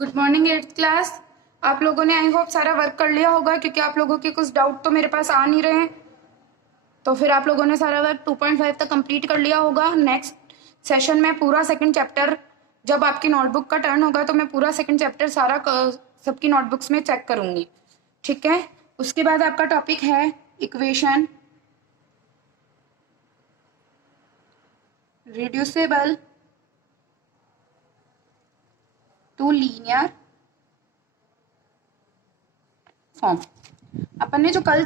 Good morning eighth class. आप लोगों ने आई होप सारा वर्क कर लिया होगा, क्योंकि आप लोगों के कुछ डाउट तो मेरे पास आ नहीं रहे हैं। तो फिर आप लोगों ने सारा वर्क 2.5 तक कंप्लीट कर लिया होगा। नेक्स्ट सेशन में पूरा सेकंड चैप्टर, जब आपकी नोटबुक का टर्न होगा तो मैं पूरा सेकंड चैप्टर सारा सबकी नोटबुक्स में चेक करूंगी। ठीक है। उसके बाद आपका टॉपिक है equation reducible to linear form. अपन ने जो कल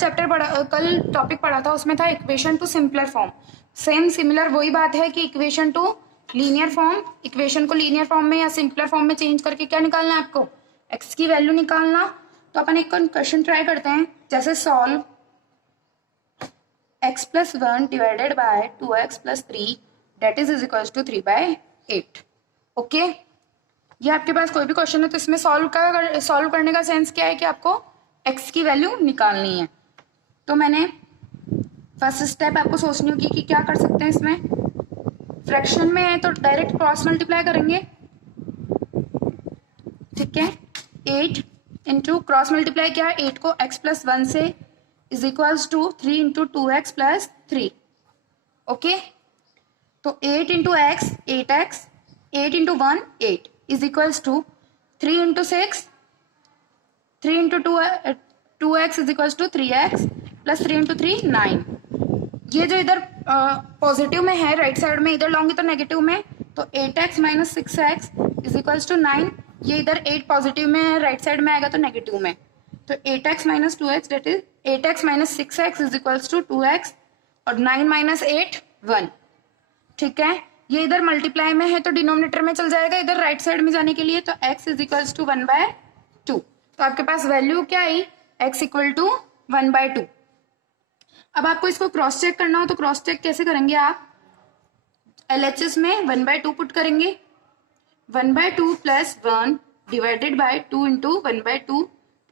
टॉपिक पढ़ा था उसमें था equation to simpler form. Same similar वही बात है कि equation to linear form, equation को लीनियर फॉर्म में या सिंपलर फॉर्म में चेंज करके क्या निकालना है आपको, एक्स की वैल्यू निकालना। तो अपन एक क्वेश्चन ट्राई करते हैं, जैसे solve x plus 1 divided by 2x plus 3 that is equals to 3/8। Okay, ये आपके पास कोई भी क्वेश्चन है तो इसमें सॉल्व करने का सेंस क्या है कि आपको x की वैल्यू निकालनी है। तो मैंने फर्स्ट स्टेप आपको सोचनी होगी कि क्या कर सकते हैं। इसमें फ्रैक्शन में है तो डायरेक्ट क्रॉस मल्टीप्लाई करेंगे। ठीक है, 8 इंटू क्रॉस मल्टीप्लाई किया 8 को x प्लस 1 से is equals to 3 into 2x plus 3। Okay, तो 8 into x 8x, 8 into 1 8 is equals to 3 into 6, 3 into 2x is equals to 3x plus 3 into 3 9। ये जो इधर पॉजिटिव में है राइट साइड में, इधर लाऊंगी तो नेगेटिव में, तो 8x minus 6x is equals to 9। ये इधर 8 पॉजिटिव में है, राइट साइड में आएगा तो नेगेटिव में, तो 8x minus 2x that is 8x minus 6x is equals to 2x और 9 माइनस 8 1। ठीक है, ये इधर मल्टीप्लाई में है तो डिनोमिनेटर में चल जाएगा इधर राइट साइड में जाने के लिए, तो x इज इक्वल्स टू 1/2। तो आपके पास वैल्यू क्या आई, x इक्वल टू 1/2। अब आपको इसको क्रॉस चेक करना हो तो क्रॉस चेक कैसे करेंगे आप, LHS में 1/2 पुट करेंगे। 1/2 plus 1 divided bye 2 into 1/2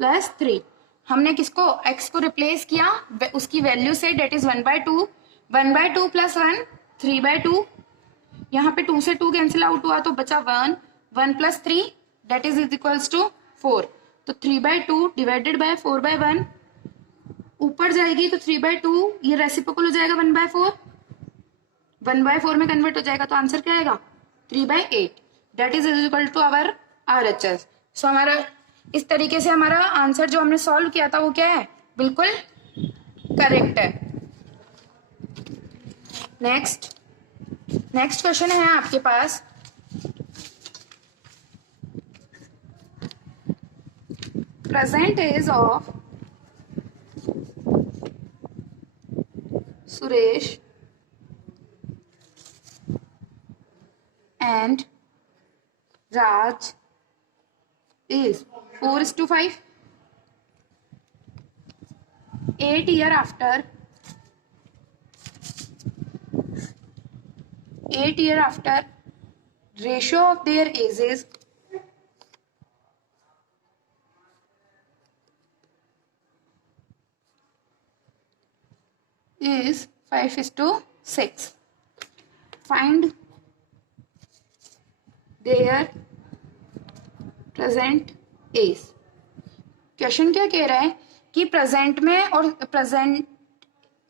plus 3। हमने किसको, x को रिप्लेस किया उसकी वैल्यू से, डेट इज 1/2। 1/2 प्लस 1 3/2। यहाँ पे 2 से 2 कैंसिल आउट हुआ तो बचा 1, 1 plus 3 that is equals to 4। तो 3/2 डिवाइडेड बाय 4/1, ऊपर जाएगी तो 3/2, ये रेसिप्रोकल हो जाएगा 1/4, 1/4 में कन्वर्ट हो जाएगा तो आंसर क्या आएगा 3/8। That is equal to our RHS। So हमारा इस तरीके से हमारा आंसर जो हमने सॉल्व किया था वो क्या है, बिल्कुल करेक्ट है। नेक्स्ट क्वेश्चन है आपके पास, present age of Suresh and Raj is 4:5. 8 years after, ratio of their ages is 5:6. Find their present age. Question क्या कह रहा है कि प्रेजेंट में और present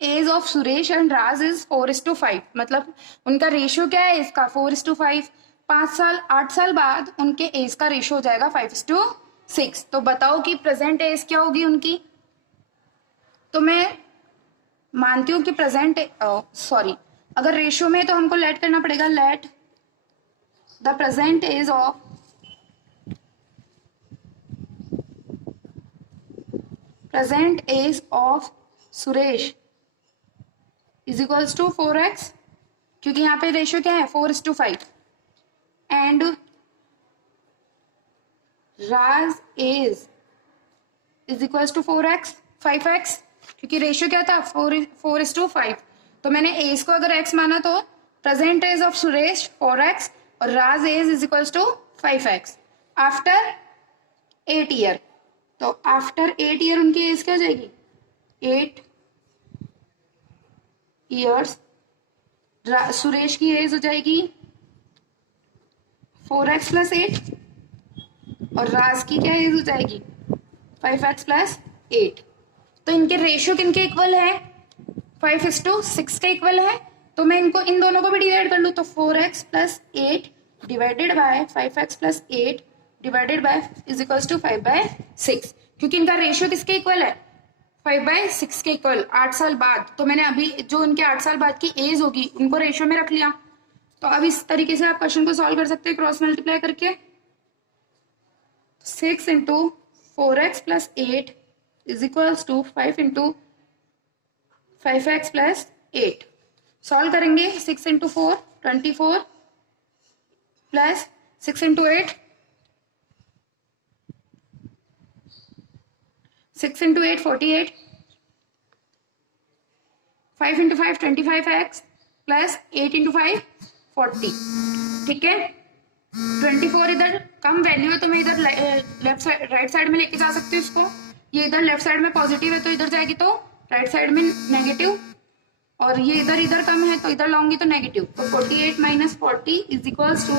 age of Suresh and Raj is 4:5, मतलब उनका रेशियो क्या है इसका 4:5। 8 साल बाद उनके एज का रेशियो हो जाएगा 5:6। तो बताओ कि प्रेजेंट एज क्या होगी उनकी। तो मैं मानती हूं कि अगर रेशियो में तो हमको लेट करना पड़ेगा, let the present age of Suresh is equals to 4x, क्योंकि यहाँ पे रेशियो क्या है 4:5, and Raj age is equals to 4x 5x, क्योंकि रेशियो क्या था 4:5। तो मैंने एज को अगर x माना तो present age of Suresh 4x और Raj age is equals to 5x after 8 year. तो आफ्टर 8 ईयर उनकी एज क्या हो जाएगी 8 ईयर्स। सुरेश की एज हो जाएगी 4x प्लस 8 और राज की क्या एज हो जाएगी 5x प्लस 8। तो इनके रेशियो किनके इक्वल है 5:6 के इक्वल है। तो मैं इनको इन दोनों को भी डिवाइड कर लूँ तो 4x plus 8 divided by 5x plus 8 divided by is equals to 5/6, क्योंकि इनका रेशियो किसके इक्वल है 5/6 के इक्वल 8 साल बाद। तो मैंने अभी जो इनके 8 साल बाद की एज होगी उनको रेशियो में रख लिया। तो अब इस तरीके से आप क्वेश्चन को सॉल्व कर सकते हैं क्रॉस मल्टीप्लाई करके। 6 into 4x plus 8 is equals to 5 into 5x plus 8। Solve करेंगे 6 into 4 24 plus 6 into 8 6 into 8 48 5 into 5 25x plus 8 into 5 40। ठीक है 24 इधर कम वैल्यू है तो मैं इधर लेफ्ट साइड राइट साइड में लेके जा सकती हूँ इसको। ये इधर लेफ्ट साइड में पॉजिटिव है तो इधर जाएगी तो राइट साइड में नेगेटिव, और ये इधर इधर कम है तो इधर लाऊंगी तो नेगेटिव। तो 48 minus 40 is equals to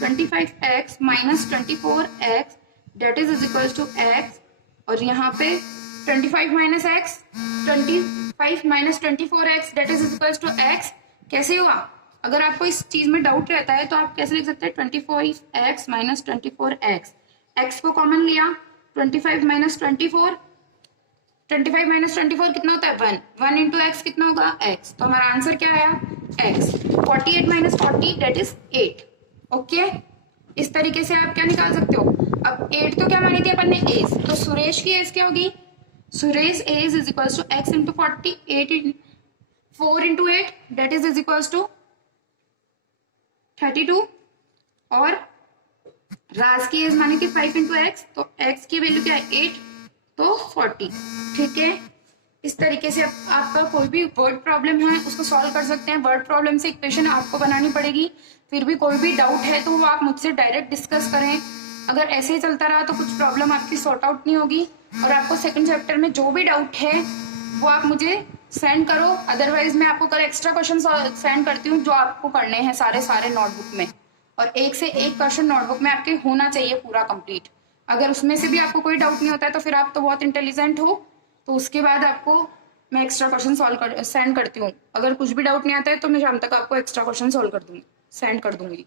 25x minus 24x that is equals to x, और यहाँ पे 25 minus x 25 minus 24x that is equals to x। कैसे हुआ? अगर आपको इस चीज में डाउट रहता है तो आप कैसे लिख सकते हैं 25x माइनस 24x, x को कॉमन लिया 25 माइनस 24 25 माइनस 24 कितना होता है 1 1 इंटू एक्स कितना होगा x। तो हमारा आंसर क्या आया x। 48 minus 40 that is 8। Okay इस तरीके से आप क्या निकाल सकते हो। अब 8 तो क्या मानी थी अपन ने एज, तो सुरेश की एज क्या होगी Suresh age is equals to x into 40 4 into 8 that is equals to 32, और राज की एज माने कि 5 इंटू एक्स, तो x की वैल्यू क्या है 8 तो 40। ठीक है इस तरीके से आपका कोई भी वर्ड प्रॉब्लम है उसको सॉल्व कर सकते हैं। वर्ड प्रॉब्लम से इक्वेशन आपको बनानी पड़ेगी, फिर भी कोई भी डाउट है तो वो आप मुझसे डायरेक्ट डिस्कस करें। अगर ऐसे ही चलता रहा तो कुछ प्रॉब्लम आपकी सॉर्ट आउट नहीं होगी, और आपको सेकंड चैप्टर में जो भी डाउट है वो आप मुझे सेंड करो। अदरवाइज मैं आपको कल एक्स्ट्रा क्वेश्चन सेंड करती हूँ जो आपको करने हैं सारे नोटबुक में, और एक से एक क्वेश्चन नोटबुक में आपके होना चाहिए पूरा कंप्लीट। अगर उसमें से भी आपको कोई डाउट नहीं होता है तो फिर आप तो बहुत इंटेलिजेंट हो, तो उसके बाद आपको मैं एक्स्ट्रा क्वेश्चन सेंड करती हूँ। अगर कुछ भी डाउट नहीं आता है तो मैं शाम तक आपको एक्स्ट्रा क्वेश्चन सॉल्व कर दूंगी सेंड कर दूंगी।